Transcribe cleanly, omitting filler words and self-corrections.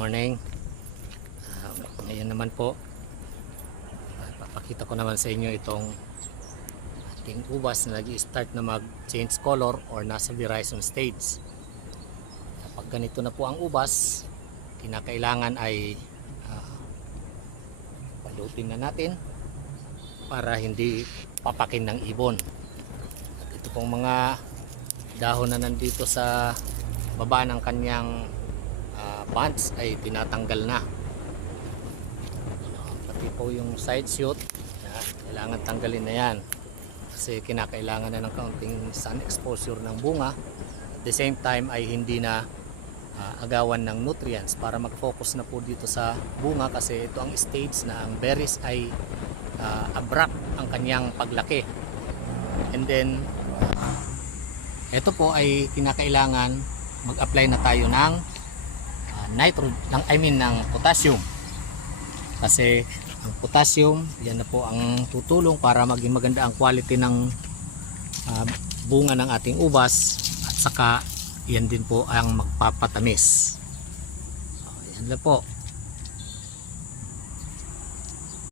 Morning. Ngayon naman po, papakita ko naman sa inyo itong ating ubas na nag-i-start na mag-change color or nasa viriation stage. Kapag ganito na po ang ubas, kinakailangan ay palutin na natin para hindi papakin ng ibon. At ito pong mga dahon na nandito sa baba ng kanyang buds ay tinatanggal na. Pati po yung side shoot, kailangan tanggalin na yan kasi kinakailangan na ng kaunting sun exposure ng bunga. At the same time ay hindi na agawan ng nutrients para mag-focus na po dito sa bunga, kasi ito ang stage na ang berries ay abrupt ang kanyang paglaki. And then ito po ay kinakailangan mag-apply na tayo ng ng potassium, kasi ang potassium yan na po ang tutulong para maging maganda ang quality ng bunga ng ating ubas, at saka yan din po ang magpapatamis. Yan na po.